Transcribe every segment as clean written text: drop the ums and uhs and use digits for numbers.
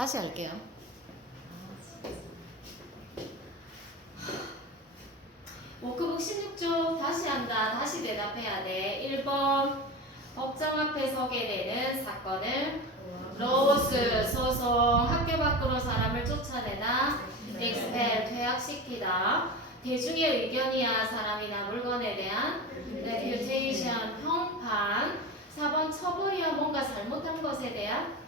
다시 할게요. 워크북 16쪽 다시 한다. 다시 대답해야 돼. 1번 법정 앞에 서게 되는 사건을 로스 소송, 학교 밖으로 사람을 쫓아내다, expel 퇴학시키다, 대중의 의견이야 사람이나 물건에 대한 reputation 평판, 4번 처벌이야 뭔가 잘못한 것에 대한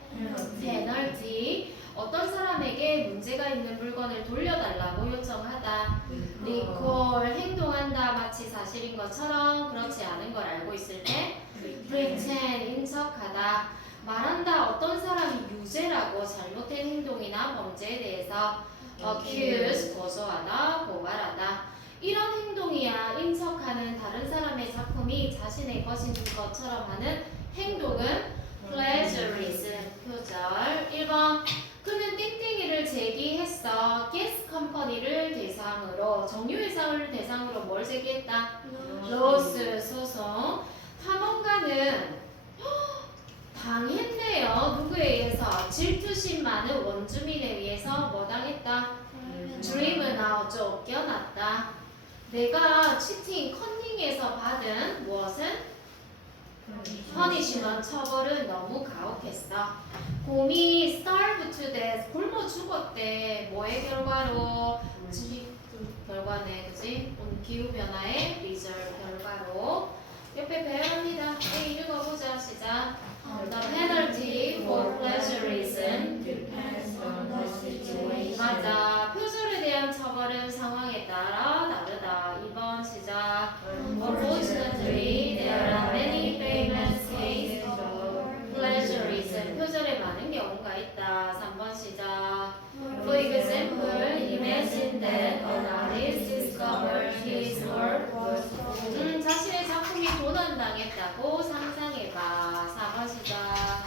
penalty, 어떤 사람에게 문제가 있는 물건을 돌려달라고 요청하다, recall 행동한다 마치 사실인 것처럼 그렇지 않은 걸 알고 있을 때, pretend 인척하다, 말한다 어떤 사람이 유죄라고 잘못된 행동이나 범죄에 대해서 accuse 고소하다 고발하다, 이런 행동이야 인척하는 다른 사람의 작품이 자신의 것인 것처럼 하는 행동은 plagiarism. 표절 1번 그는 땡땡이를 제기했어. 가스 컴퍼니를 대상으로 정유회사를 대상으로 뭘 제기했다? 로스 소송. 탐험가는 당했네요. 누구에 의해서? 질투심 많은 원주민에 의해서 뭐 당했다? driven out, 쫓겨났다. 내가 치팅, 컨닝에서 받은 무엇은? punishment, 처벌은 너무 가혹했어. 곰이 starved to death, 굶어 죽었대. 뭐의 결과로? 결과네, 그지? 기후변화의 result, 결과로. 옆에 배합니다. A 읽어보자. 시작. The penalty for plagiarism depends on the situation. 맞아. 표절에 대한 처벌은 상황에 따라 다르다. 2번 시작. Unfortunately, there are many famous cases of plagiarism. 표절에 많은 경우가 있다. 3번 시작. For example, imagine that an artist discovered his work was 자신의 작품이 도난당했다고 상상해봐. 4번 시작.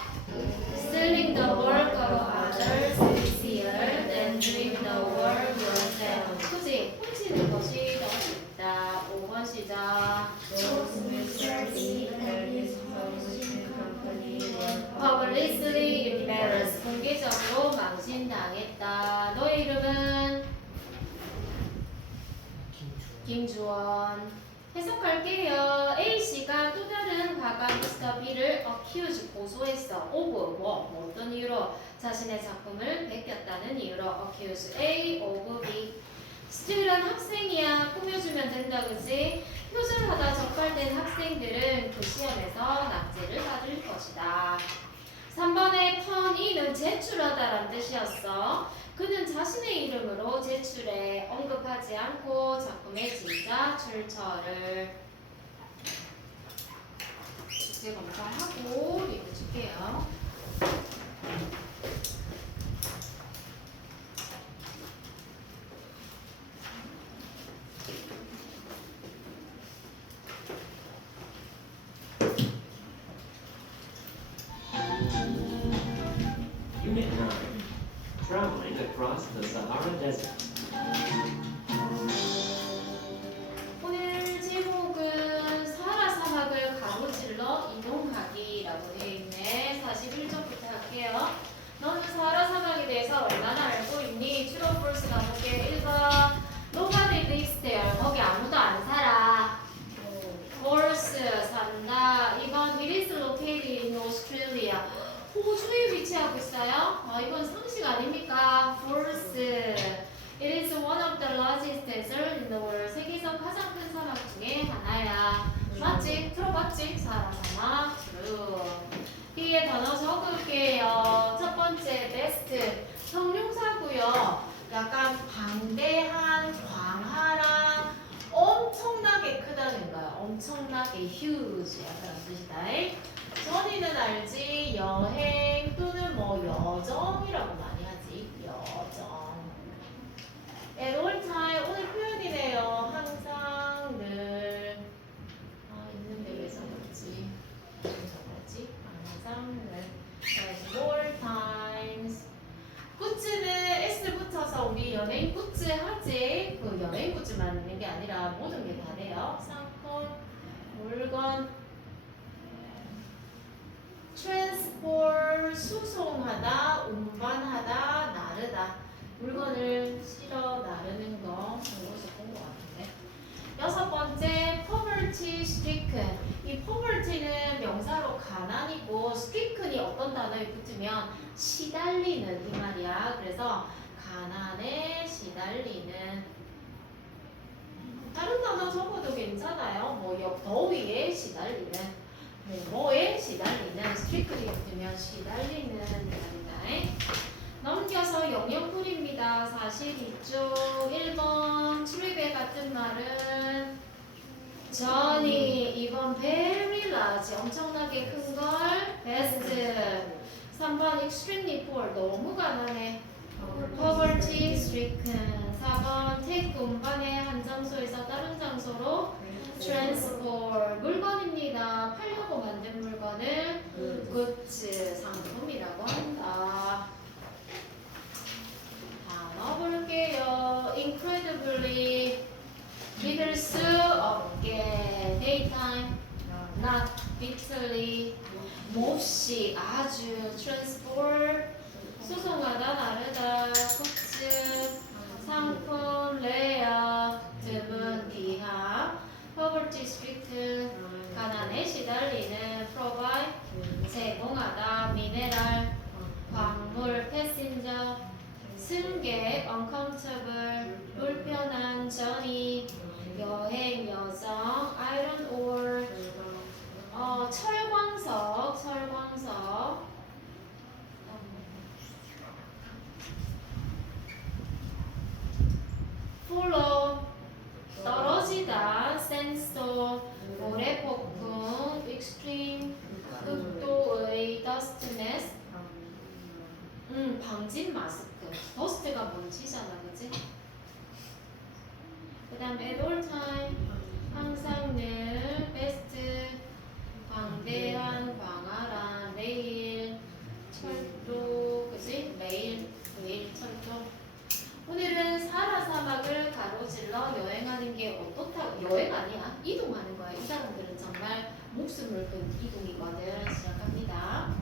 Stealing the work of others is easier than doing the work yourself. 그치? 훔치는 것이 더 쉽다. 5번 시작. Those Mr. E and his publishing company were Publicly embarrassed. 공개적으로 망신당했다. 너의 이름은? 김주원. 해석할게요. A씨가 또 다른 가가 Mr. B를 accuse, 고소했어. of 뭐 어떤 이유로? 자신의 작품을 베꼈다는 이유로 accuse A of B. student 학생이야. 꾸며주면 된다. 그치? 표절하다 적발된 학생들은 그 시험에서 낙제를 받을 것이다. 3번에 턴이는 제출하다란 뜻이었어. 그는 자신의 이름으로 제출해. 언급하지 않고 작품의 진짜 출처를 숙제 검사하고 리뷰 줄게요. Unit 9. Traveling across the Sahara Desert. 오늘 제목은 사하라 사막을 가로질러 이동하기라고 되어 있네. 41쪽부터 할게요. 너는 사하라 사막에 대해서 얼마나 알고 있니? True or false 가볼게. 1번 Nobody lives there. 거기 아무도 안 살아. False 산다. 2번 It is located in Australia. 호주에 위치하고 있어요. 이건 상식 아닙니까? False. It is one of the largest deserts in the world. 세계에서 가장 큰 사막 중에 하나야. 맞지? 들어봤지? 사하라 사막. True. 뒤에 단어 적을게요. 첫 번째 best. 형용사고요. 약간 방대한, 광활한, 엄청나게 크다는 거야. 엄청나게 huge. 약간 뜻이다. 전이는 알지? 여행 또는 뭐 여정이라고 많이 하지. 여정. At all time. 오늘 표현이네요. 항상 늘. 있는데 왜 적었지? 왜 적었지? 항상 늘. At all times. 굿즈는 S 붙어서 우리 연예인 굿즈 하지? 그 연예인 굿즈만 있는 게 아니라 모든 게 다 돼요. 상품, 물건, transport, 수송하다, 운반하다, 나르다. 물건을 실어 나르는 거 이것도 본것 같은데. 여섯 번째 poverty stricken. 이 poverty는 명사로 가난이고 stricken이 어떤 단어에 붙으면 시달리는 이 말이야. 그래서 가난에 시달리는. 다른 단어 적어도 괜찮아요. 뭐 더위에 시달리는, 뭐에 시달리는, strictly 붙으면 시달리는 말입니다. 넘겨서 영역풀이입니다. 42쪽 1번 트립의 같은 말은 journey, 2번 very large, 엄청나게 큰 걸 best, 3번 extremely poor, 너무 가난해 poverty stricken, 4번 take, 운반의 한 장소에서 다른 장소로 transport, 물건입니다. 팔려고 만든 물건을 goods, 상품이라고 한다. 넣어볼게요. incredibly, 믿을 수 없게, daytime, not, bitterly, 몹시, 아주, transport, 수송하다, 나르다, goods, 상품, rare, 드문, 귀하, poverty stricken, 가난에 시달리는, provide, 제공하다, mineral, 광물, passenger, 승객, uncomfortable, 불편한, journey, 여행, 여정, iron ore, 철광석, follow, 떨어지다, sandstorm, 모래폭풍, extreme, 극도의, dustness, 방진 마스크. 더스트가 먼지잖아, 그치? 그 다음 at all time, 항상 늘, best, 광대한, 광활한, 매일, 철도, 그치? 매일 철도. 오늘은 사하라 사막을 가로질러 여행하는 게 어떻다? 여행 아니야? 이동하는 거야. 이 사람들은 정말 목숨을 건 이동이거든. 시작합니다.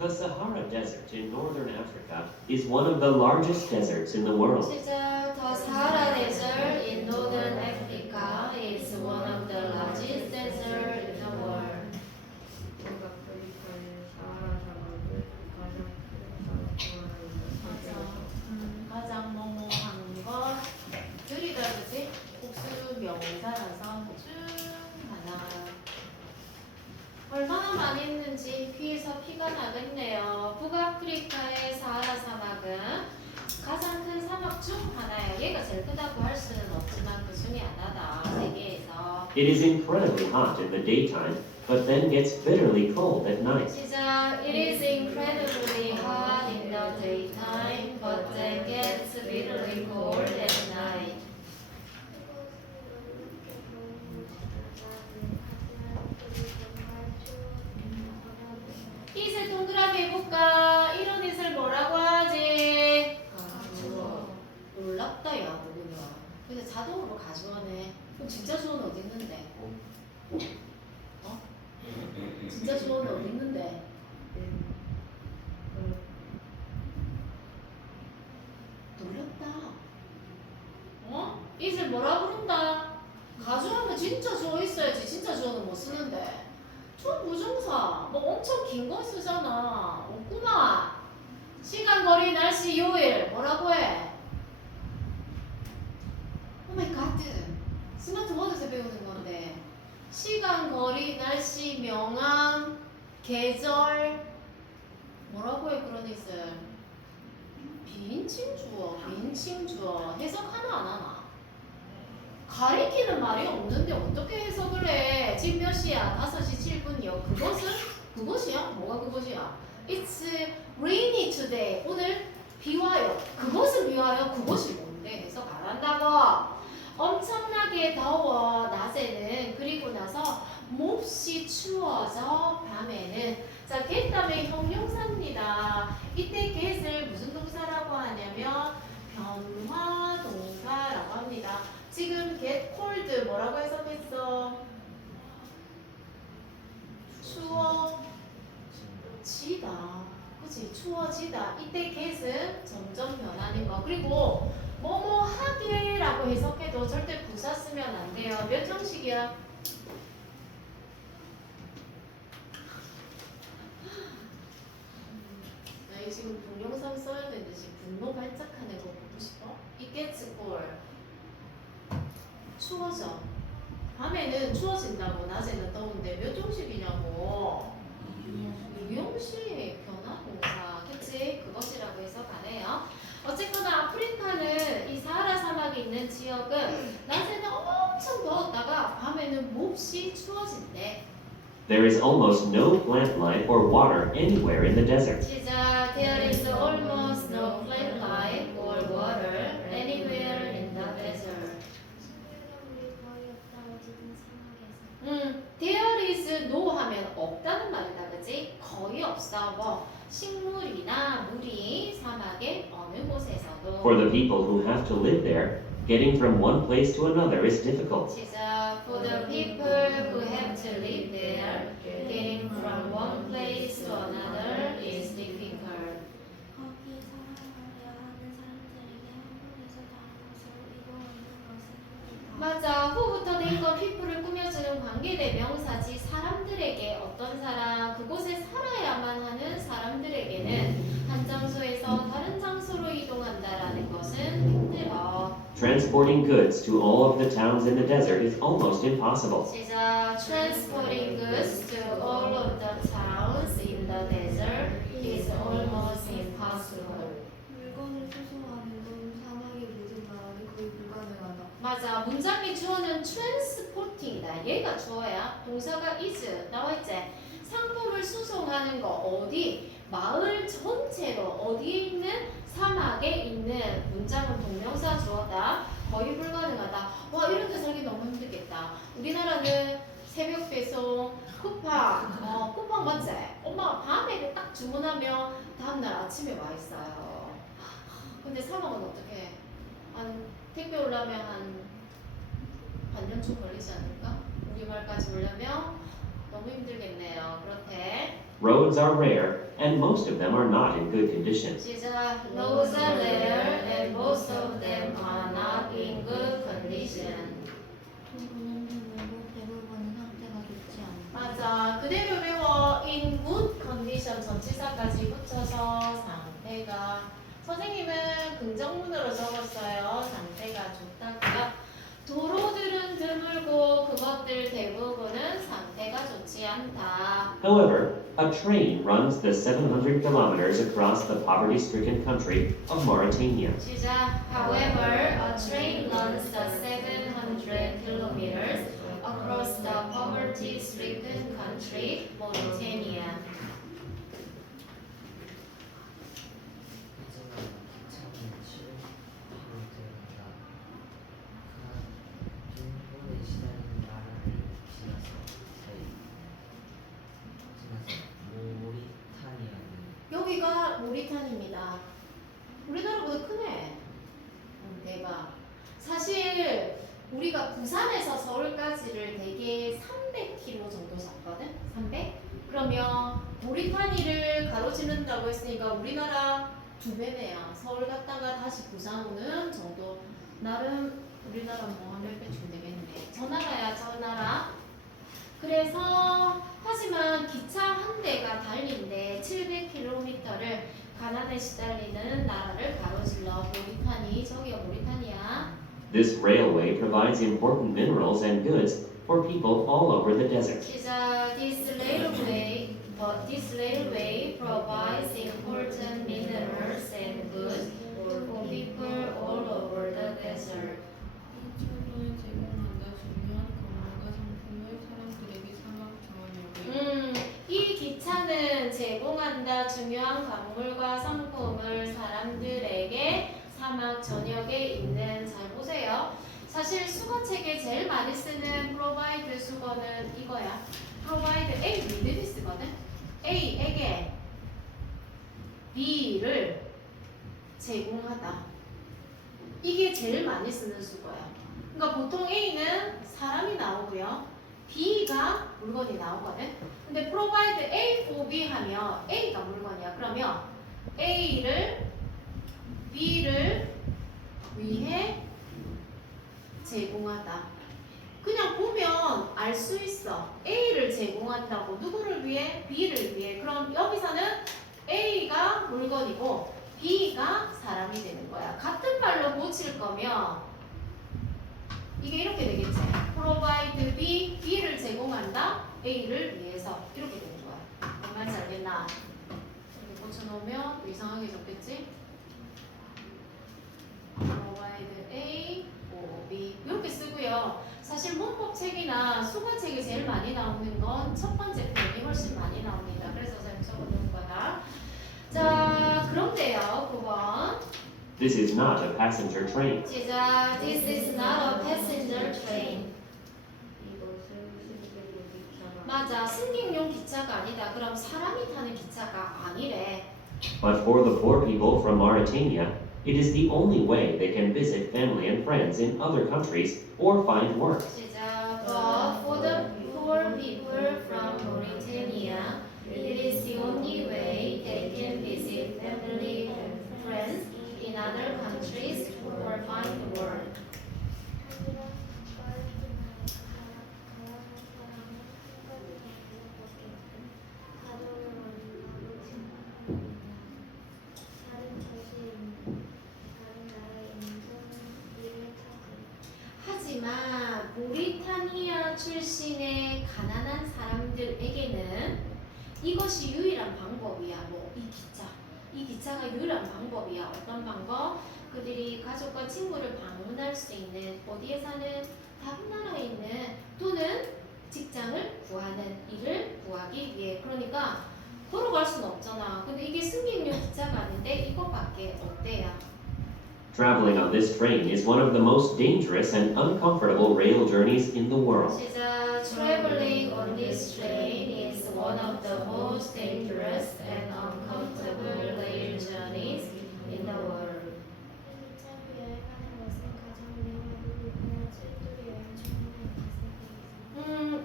The Sahara Desert in northern Africa is one of the largest deserts in the world. 시작. The Sahara Desert in northern Africa is one of the largest deserts in the world. 북아프리카의 사하라 사막은 가장 뭐뭐한 것 들이다, 그치? 복수 명사라서 쭉 하나. 얼마나 많이 있는지 귀에서 피가 나겠네요. 북아프리카의 사하라 사막은 가장 큰 사막 중 하나예요. 얘가 제일 크다고 할 수는 없지만 그 중에 하나다. 세계에서. It is incredibly hot in the daytime, but then gets bitterly cold at night. 시작. It is incredibly hot in the daytime, but then gets bitterly cold at night. it을 동그라미 해볼까? 이런 it을 뭐라고 하지? 놀랍다, 야, 누구냐. 근데 자동으로 가져오네. 그럼 진짜 주어는 어디 있는데? 어? 진짜 주어는 어디 있는데? 놀랍다. 어? it을 뭐라 부른다? 가져오면 진짜 주어 있어야지. 진짜 주어는 못 쓰는데. 좀 부정사. 뭐 엄청 긴 거 쓰잖아. 없구만. 시간, 거리, 날씨, 요일. 뭐라고 해? 오마이갓. 스마트 워드에서 배우는 건데. 시간, 거리, 날씨, 명암, 계절. 뭐라고 해, 그런 있을? 비인칭 주어, 비인칭 주어. 해석 하나 안 하나? 가리키는 말이 없는데 어떻게 해석을 해? 지금 몇 시야? 5시 7분이요. 그것은? 그것이야? 뭐가 그것이야? It's rainy today. 오늘 비 와요. 그것은 비 와요. 그것이 뭔데? 해석 안 한다고. 엄청나게 더워 낮에는. 그리고 나서 몹시 추워져 밤에는. 자, get 다음에 형용사입니다. 이때 get을 무슨 동사라고 하냐면 변화 동사라고 합니다. 지금 get cold 뭐라고 해석했어? 추워지다. 그치? 추워지다. 이때 get은 점점 변하는 거. 그리고 뭐뭐 하게라고 해석해도 절대 부사 쓰면 안 돼요. 몇 형식이야? 나 이거 지금 동영상 써야 되는데 지금 분노 발작하는 거 보고 싶어? It gets cold. 추워져. 밤에는 추워진다고 낮에는 더운데 몇 형식이냐고. 이형식 변화동사. 그치? 그것이라고 해석하네요. 어쨌거나 아프리카는 이 사하라 사막에 있는 지역은 낮에는 엄청 더웠다가 밤에는 몹시 추워진대. There is almost no plant life or water anywhere in the desert. 시작. There is almost no plant life or water anywhere in the desert. 식물이 거의 없다고 지금 사막에서. There is no 하면 없다는 말이다, 그치? 거의 없어. 뭐 식물이나 물이 사막의 어느 곳에서도. For the people who have to live there, getting from one place to another is difficult. 시작. For the people who have to live there, getting from one place to another is difficult. 거기 살아가려 하는 사람들에게 한국에서 다른 곳으로 이동하는 것은 힘들다. 맞아. 후부터 된건 people을 꾸며주는 관계대명사지. 사람들에게 어떤 사람, 그곳에 살아야만 하는 사람들에게는 한 장소에서 다른 장소로 이동한다라는 것은 힘들어. Transporting goods to all of the towns in the desert is almost impossible. 시작. Transporting goods to all of the towns in the desert is almost impossible. 물건을 수송하는 건 사막이 묻은 나라는 거의 불가능하다. 맞아. 문장의 주어는 transporting이다. 얘가 주어야. 동사가 is 나와있지. 상품을 수송하는 거 어디? 마을 전체로 어디에 있는? 사막에 있는. 문장은 동명사 주어다. 거의 불가능하다. 와, 이런 데 살기 너무 힘들겠다. 우리나라는 새벽 배송, 쿠팡, 쿠팡 맞지? 엄마가 밤에 딱 주문하면 다음날 아침에 와 있어요. 근데 사막은 어떻게? 택배 오려면 한 반년쯤 걸리지 않을까? 우리말까지 오려면 너무 힘들겠네요. 그렇대. Roads are rare, and most of them are not in good condition. 시작. Roads are rare and most of them are not in good condition. 대부분은 드물고 대부분은 상태가 좋지 않다. 맞아. 그대로 외워. In good condition 전치사까지 붙여서 상태가. 선생님은 긍정문으로 적었어요. 상태가 좋다고요. 도로들은 드물고 그것들 대부분은 상태가 좋지 않다. However, a train runs the 700 kilometers across the poverty-stricken country of Mauritania. 시작. However, a train runs the 700 kilometers across the poverty-stricken country, Mauritania. 여기가 모리탄입니다. 우리나라보다 크네. 대박. 사실 우리가 부산에서 서울까지를 대개 300km 정도 잡거든. 300? 그러면 모리타니를 가로지른다고 했으니까 우리나라 2배네요. 서울 갔다가 다시 부산 오는 정도. 나름 우리나라 뭐 한 몇 배쯤 되겠네. 저 나라야, 저 나라. 그래서 하지만 기차 한 대가 달린데 700km를 가난에 시달리는 나라를 가로질러 모리타니. 저기가 모리타니야. This railway provides important minerals and goods for people all over the desert. 시작. This railway provides important minerals and goods for people all over the desert. 이 철도는 제공한다 중요한 건물과 상품을 사람들에게 사막 전역에. 이 기차는 제공한다 중요한 광물과 상품을 사람들에게 사막 전역에 있는. 잘 보세요. 사실 수거책에 제일 많이 쓰는 provide 수거는 이거야. provide A 미들이 쓰거든. A에게 B를 제공하다. 이게 제일 많이 쓰는 수거야. 그러니까 보통 A는 사람이 나오고요. B가 물건이 나오거든. 근데 provide A for B 하면 A가 물건이야. 그러면 하며 A를 B를 위해 제공하다. 그냥 보면 알 수 있어. A를 제공한다고 누구를 위해? B를 위해. 그럼 여기서는 A가 물건이고 B가 사람이 되는 거야. 같은 말로 고칠 거면 이게 이렇게 되겠지. Provide B, B를 제공한다. A를 위해서 이렇게 되는 거야. 뭔 말인지 알겠나? 이렇게 고쳐놓으면 또 이상하게 적겠지? Provide A, for B 이렇게 쓰고요. 사실 문법 책이나 수가 책이 제일 많이 나오는 건 첫 번째 편이 훨씬 많이 나옵니다. 그래서 제가 적어놓은 거다. 자, 그런데요, 9번. This is not a passenger train. 시작. This is not a passenger train. 이것은 승객용 기차가 맞아, 승객용 기차가 아니다. 그럼 사람이 타는 기차가 아니래. But for the poor people from Mauritania, it is the only way they can visit family and friends in other countries or find work. 시작. But for the poor people from Mauritania, it is the only way they can visit family and friends in other countries or find work. 하지만 모리타니아 출신의 가난한 사람들에게는 이것이 유일한 방법이야. 뭐 이 기차가 유일한 방법이야. 어떤 방법? 그들이 가족과 친구를 방문할 수 있는 어디에 사는 다른 나라에 있는 또는 직장을 구하는 일을 구하기 위해. 그러니까 걸어갈 수는 없잖아. 근데 이게 승객용 기차가 아닌데 이것밖에 없대요. Traveling on this train is one of the most dangerous and uncomfortable rail journeys in the world. 시작. Traveling on this train is one of the most dangerous and uncomfortable rail journeys in the world.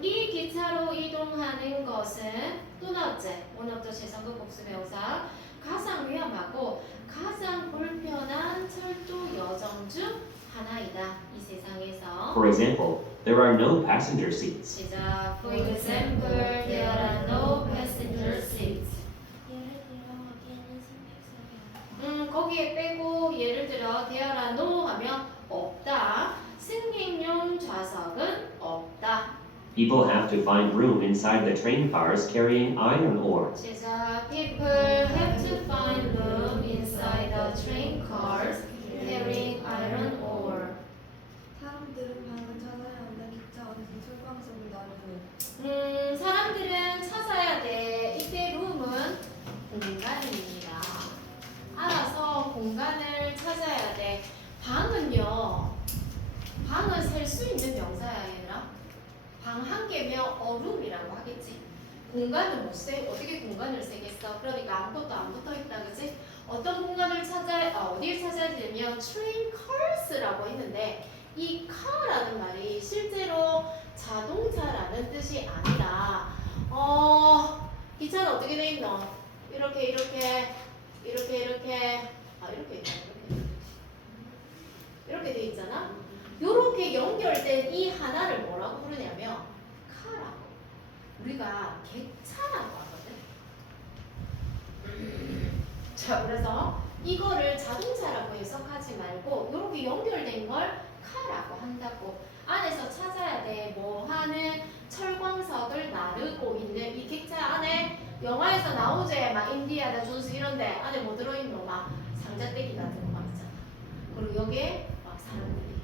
이 기차로 이동하는 것은 또 나왔지? one of the 재성급 복수명사 가장 위험하고 가장 불편한 철도 여정 중 하나이다. 이 세상에서. For example, there are no passenger seats. 시작. For example, there are no passenger seats. 거기에 빼고 예를 들어 there are no 하면 없다. 승객용 좌석은 없다. People have to find room inside the train cars carrying iron ore. 시작. People have to find room inside the train cars carrying iron ore. 사람들은 방을 찾아야 한다. 기차 안에서 철광석을 나르는. 사람들은 찾아야 돼. 이때 룸은 공간입니다. 알아서 공간을 찾아야 돼. 방은요. 방은 셀 수 있는 명사야, 얘들아. 방 한 개면 어룸이라고 하겠지. 공간은 못 세. 어떻게 공간을 세겠어? 그러니까 아무것도 안 붙어 있다, 그지? 어떤 공간을 어디를 찾아야 되냐면 train cars라고 했는데 이 car라는 말이 실제로 자동차라는 뜻이 아니라 기차는 어떻게 돼 있노? 이렇게 이렇게 돼 있잖아. 요렇게 연결된 이 하나를 뭐라고 부르냐면 카라고. 우리가 객차라고 하거든. 자, 그래서 이거를 자동차라고 해석하지 말고 요렇게 연결된 걸 카라고 한다고. 안에서 찾아야 돼. 뭐 하는 철광석을 나르고 있는 이 객차 안에 영화에서 나오지. 막 인디아나 존스 이런데 안에 뭐 들어있노? 막 상자떼기 같은 거 막 있잖아. 그리고 여기에 막 사람들이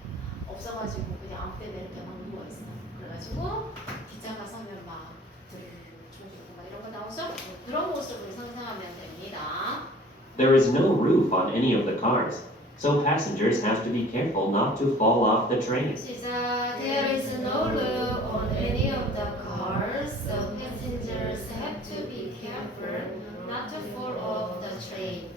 없어가지고 그냥 아무 때나 이렇게 막 누워있어. 그래가지고 기차가 서면 막 조지고 막 이런 거 나오죠? 그런 모습으로 상상하면 됩니다. There is no roof on any of the cars, so passengers have to be careful not to fall off the train. 시작. There is no roof on any of the cars, so passengers have to be careful not to fall off the train.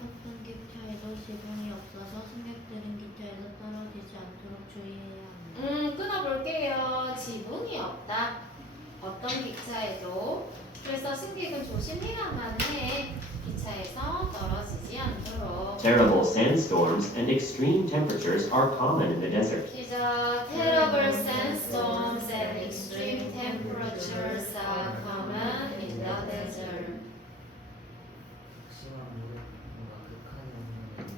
어떤 기차에도 지붕이 없어서 승객들은 기차에서 떨어지지 않도록 주의해야 합니다. 끊어볼게요. 지붕이 없다. 어떤 기차에도. 그래서 승객은 조심해야만 해. 기차 Terrible sandstorms and extreme temperatures are common in the desert. 시작. Terrible sandstorms and extreme temperatures are common in the desert. 심한 무릎과 극한의 온도는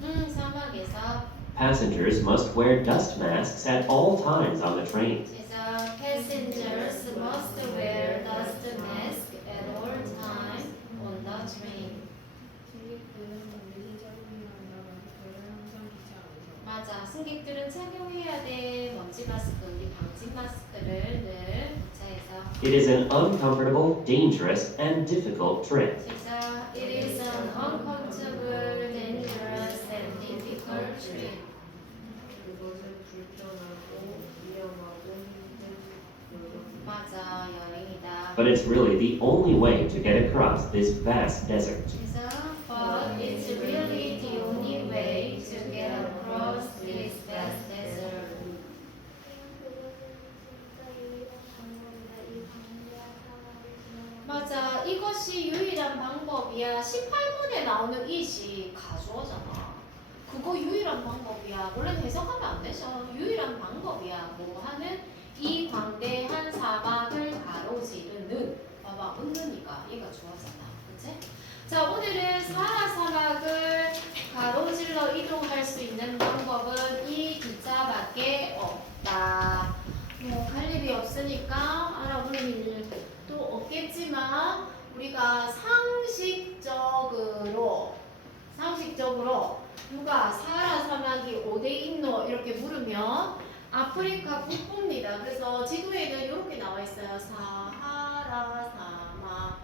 흔하다. 사막에서 Passengers must wear dust masks at all times on the train. 시작. Passengers must wear dust mask at all times on the train. 맞아. 승객들은 착용해야 돼. 먼지 마스크, 우리 방진 마스크를 늘 기차에서. It is an uncomfortable, dangerous, and difficult trip. 시작. It is an uncomfortable, dangerous, and difficult trip. 그것은 불편하고 위험하고 힘든 여정. 맞아. 여행이다. But it's really the only way to get across this vast desert. 시작. But it's really the only way to get across this vast desert. 맞아. 이것이 유일한 방법이야. 18분에 나오는 it이 가주어잖아. 그거 유일한 방법이야. 원래 해석하면 안 되죠. 유일한 방법이야. 뭐 하는 이 광대한 사막을 가로지르는. 봐봐. 은느니까 얘가 주어잖아. 그치? 자, 오늘은 사하라 사막을 가로질러 이동할 수 있는 방법은 이 기차밖에 없다. 뭐 갈 일이 없으니까 알아볼 일도 없겠지만 우리가 상식적으로 누가 사하라 사막이 어디에 있노 이렇게 물으면 아프리카 북부입니다. 그래서 지도에는 이렇게 나와 있어요. 사하라 사막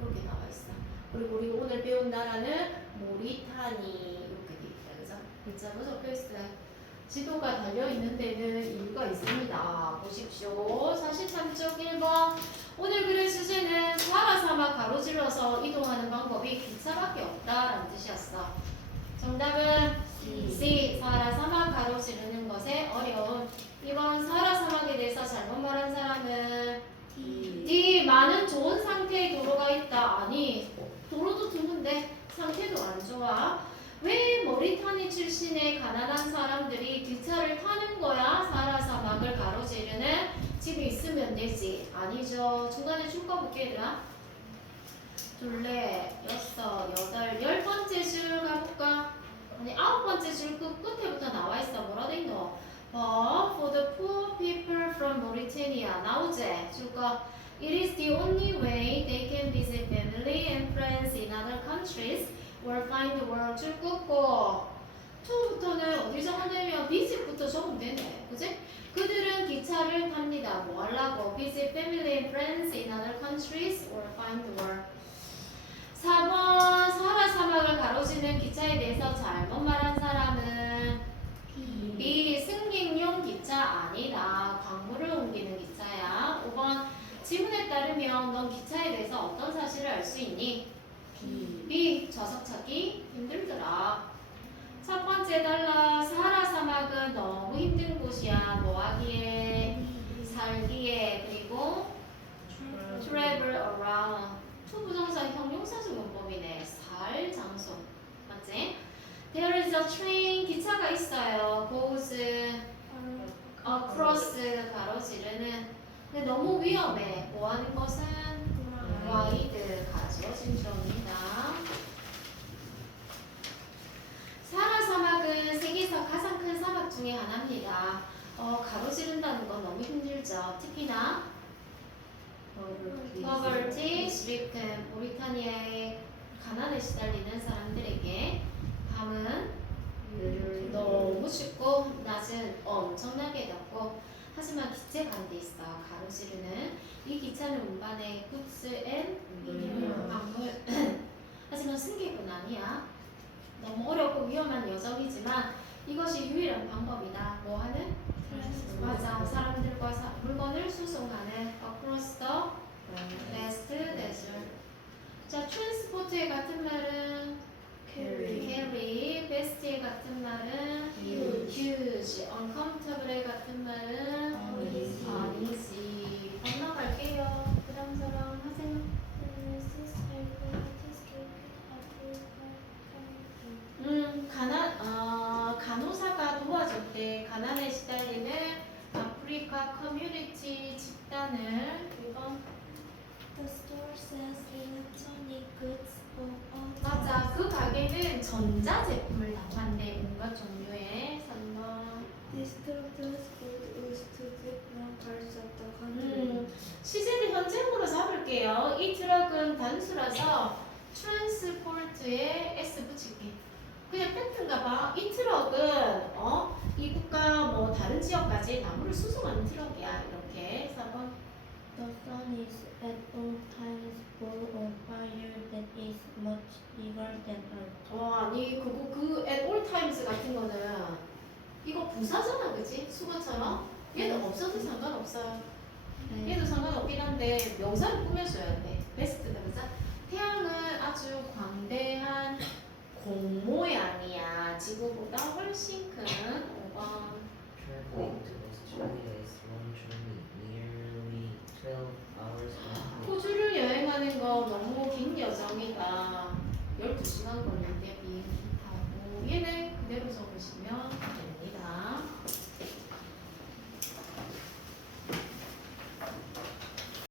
이렇게 나와 있어. 그리고 우리 오늘 배운 나라는 모리타니 이렇게 돼 있다. 그죠? 글자로 적혀 있어요. 지도가 달려있는 데는 이유가 있습니다. 보십시오. 43쪽 1번. 오늘 글의 주제는 사하라 사막 가로질러서 이동하는 방법이 기차밖에 없다라는 뜻이었어. 정답은 C. 사하라 사막 가로지르는 것의 어려움. 이번 사하라 사막에 대해서 잘못 말한 사람은 D. 많은 좋은 상태의 도로가 있다. 아니, 도로도 드문데 상태도 안 좋아. 왜 모리타니 출신의 가난한 사람들이 기차를 타는 거야? 사하라 사막을 가로지르는 집이 있으면 되지. 아니죠. 중간에 줄 거 볼게 얘들아. 둘레, 여섯, 여덟, 10번째 줄 가볼까? 아니 9번째 줄 끝에부터 나와 있어. 뭐라 돼 있노? For the poor people from Mauritania. 나오지? 줄 거. It is the only way they can visit family and friends in other countries or find the world. 줄 긋고 2부터는 어디 적으냐면 visit부터 적으면 되네. 그지? 그들은 기차를 탑니다. 뭐 하려고? Visit family and friends in other countries or find the world. 4번 사하라 사막을 가로지르는 기차에 대해서 잘못 말한 사람은 B. 승객용 기차 아니다. 광물을 옮기는 기차야. 5번 지문에 따르면 넌 기차에 대해서 어떤 사실을 알 수 있니? B. 좌석 찾기 힘들더라. 첫 번째 달라. 사하라 사막은 너무 힘든 곳이야. 뭐 하기에? 살기에. 그리고 travel around. 투부정사 형용사적 용법이네. 살 장소. 맞지? There is a train. 기차가 있어요. goes across 가로지르는. 근데 너무 위험해. 뭐 하는 것은? wide 가져진 중입니다. 사하라 사막은 세계에서 가장 큰 사막 중에 하나입니다. 가로지른다는 건 너무 힘들죠. 특히나 poverty stricken 모리타니아의 가난에 시달리는 사람들에게 밤은 너무 춥고 낮은 엄청나게 덥고 하지만 기차 가는 데 있어. 가로지르는 이 기차는 운반에 goods and 광물 하지만 승객은 아니야. 너무 어렵고 위험한 여정이지만 이것이 유일한 방법이다. 뭐 하는? 맞아. 사람들과 물건을 수송하는 across the vast desert. 자, transport의 같은 말은 carry, best의 같은 말은 huge, uncomfortable의 같은 말은 uneasy. 건너갈게요. 그 다음 사람 하세요. 하늘 1번 The store sells electronic goods of all 맞아. 그 가게는 전자제품을 다 판대. 온갖 종류의 3번 This store does good used to different parts of the country. 시제를 현재형으로 잡을게요. 이 트럭은 단수라서 트랜스포트에 S 붙일게. 그냥 팩트인가 봐. 이 트럭은 이 국가 뭐 다른 지역까지 나무를 수송하는 트럭이야. 이렇게 4번 The sun is at all times full of fire that is much bigger than earth. 아니 그 at all times 같은 거는 이거 부사잖아, 그치? 수거처럼 얘는 없어도 상관없어요. 얘도 상관없긴 한데 명사를 꾸며줘야 돼. 베스트다, 그죠? 태양은 아주 광대한 공모양이야. 지구보다 훨씬 큰 5번. Traveling to Australia is one journey, nearly 12 hours long. 호주를 여행하는 거 너무 긴 여정이다. 12시간 걸린대.